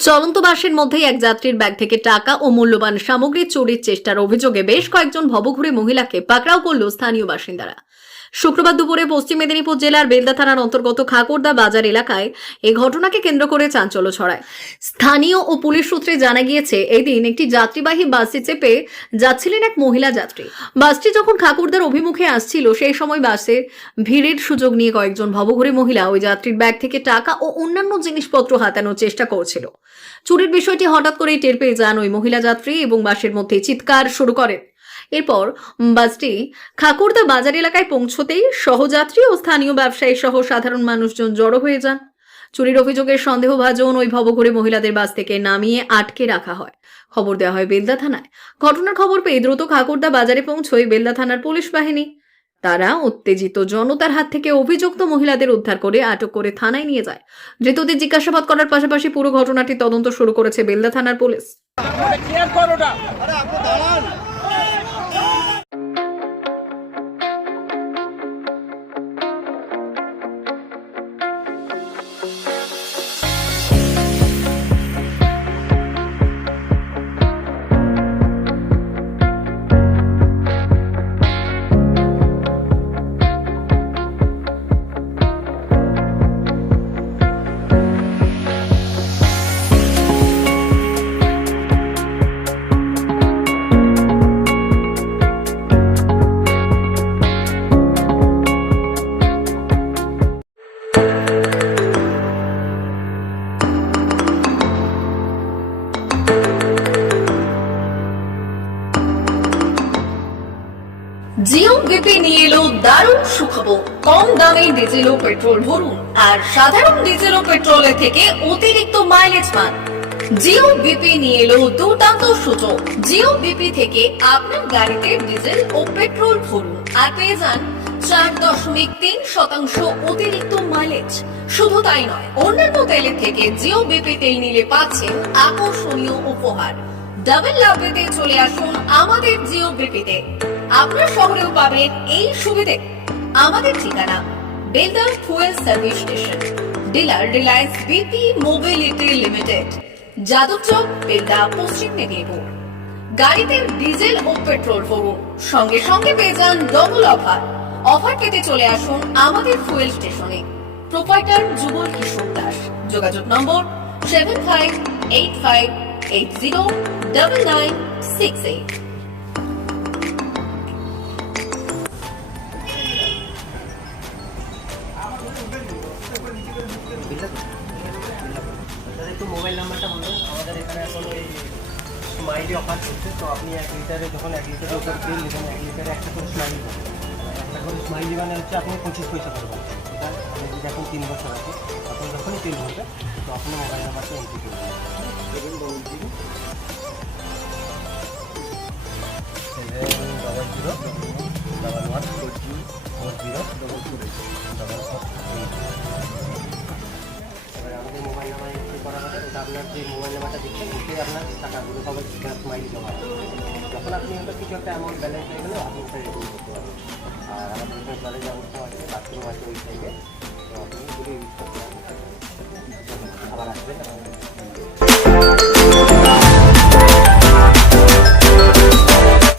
চলন্ত বাসের মধ্যেই এক যাত্রীর ব্যাগ থেকে টাকা ও মূল্যবান সামগ্রী চুরির চেষ্টার অভিযোগে বেশ কয়েকজন ভবঘুরে মহিলাকে পাকড়াও করল স্থানীয় বাসিন্দারা। শুক্রবার দুপুরে পশ্চিম মেদিনীপুর জেলার বেলদা থানার অন্তর্গত খাকুরদা বাজার এলাকায় এই ঘটনাকে কেন্দ্র করে চাঞ্চল্য ছড়ায়। স্থানীয় ও পুলিশ সূত্রে জানা গিয়েছে, এই দিন একটি যাত্রীবাহী বাসে চেপে যাচ্ছিলেন এক মহিলা যাত্রী। বাসটি যখন খাকুরদার অভিমুখে আসছিল সেই সময় বাসে ভিড়ের সুযোগ নিয়ে কয়েকজন ভবঘুরে মহিলা ওই যাত্রীর ব্যাগ থেকে টাকা ও অন্যান্য জিনিসপত্র হাতানোর চেষ্টা করছিল। চুরির বিষয়টি হঠাৎ করেই টের পেয়ে যান ওই মহিলা যাত্রী এবং বাসের মধ্যে চিৎকার শুরু করেন। এরপর বাসটি খাকুরদা বাজার এলাকায় পৌঁছতেই সহযাত্রী ও স্থানীয় ব্যবসায়ী সহ সাধারণ মানুষজন জড়ো হয়ে যান। চুরির অভিযোগের সন্দেহভাজন ওই ভবঘুরে মহিলাদের বাস থেকে নামিয়ে আটকে রাখা হয়। খবর দেওয়া হয় বেলদা থানায়। ঘটনার খবর পেয়ে দ্রুত খাকুরদা বাজারে পৌঁছয় বেলদা থানার পুলিশ বাহিনী। তারা উত্তেজিত জনতার হাত থেকে অভিযুক্ত মহিলাদের উদ্ধার করে আটক করে থানায় নিয়ে যায়। ধৃতদের জিজ্ঞাসাবাদ করার পাশাপাশি পুরো ঘটনাটির তদন্ত শুরু করেছে বেলদা থানার পুলিশ। জিও বিপি নিয়ে এলো দারুণ সুখবর। কম দামে ডিজেল ও পেট্রোল ভরুন আর সাধারণ ডিজেল ও পেট্রোলের থেকে অতিরিক্ত মাইলেজ পান। জিও বিপি নিয়ে এলো দুর্দান্ত সুযোগ। জিও বিপি থেকে আপনার গাড়িতে ডিজেল ও পেট্রোল ভরুন আর পেয়ে যান 4.3% অতিরিক্ত মাইলেজ। শুধু তাই নয়, অন্যান্য তেলের থেকে জিও বিপি তেল নিলে পাচ্ছেন আকর্ষণীয় উপহার। ডাবল লাভ পেতে চলে আসুন আমাদের জিও বিপিতে। আপনার শহরেও পাবেন এই সুবিধে। আমাদের ঠিকানা Belda fuel service station, dealer Reliance BP mobility limited, Jadabchak, Belda, পশ্চিম মেদিনীপুর। গাড়িতে ডিজেল ও পেট্রোল ভরুন, সঙ্গে সঙ্গে পেয়ে যান ডবল অফার। অফার পেতে চলে আসুন আমাদের ফুয়েল স্টেশনে। প্রোপাইটার যুগল কিশোর দাস। যোগাযোগ নম্বর 7585809968। একটু মোবাইল নাম্বারটা বলুন। আমাদের এখানে এখন ওই স্মাইলি অফার চলছে, তো আপনি 1 লিটারে যখন 1 লিটারের উপর বিল নেবেন 1 লিটারে একটা করে স্মাইলি পাবেন। একটা করে স্মাইলি মানে হচ্ছে আপনি 25 পয়সা পাবেন। এটা আপনি যদি এখন 3 বছর আছে, তখন যখনই বিল হবে তো আপনি মোবাইল নাম্বারটা এন্ট্রি করবেন। দেখুন 711401144 মোবাইল নাম্বার এন্ট্রি করা হবে। ওটা আপনার যে মোবাইল নাম্বারটা দিচ্ছেন ওতে আপনার টাকাগুলো সবাই স্মাইলি জমা হবে। যখন আপনি ওটা কিছু একটা অ্যামাউন্ট ব্যালেন্স হয়ে গেলে আপনি ওটা রিডিম করতে পারবেন। আর আমাদের এখানে কলেজের অবস্থা আছে, বাথরুম আছে ওই সাইডে, তো আপনি এগুলো ইউজ করতে পারবেন। আবার আসবেন।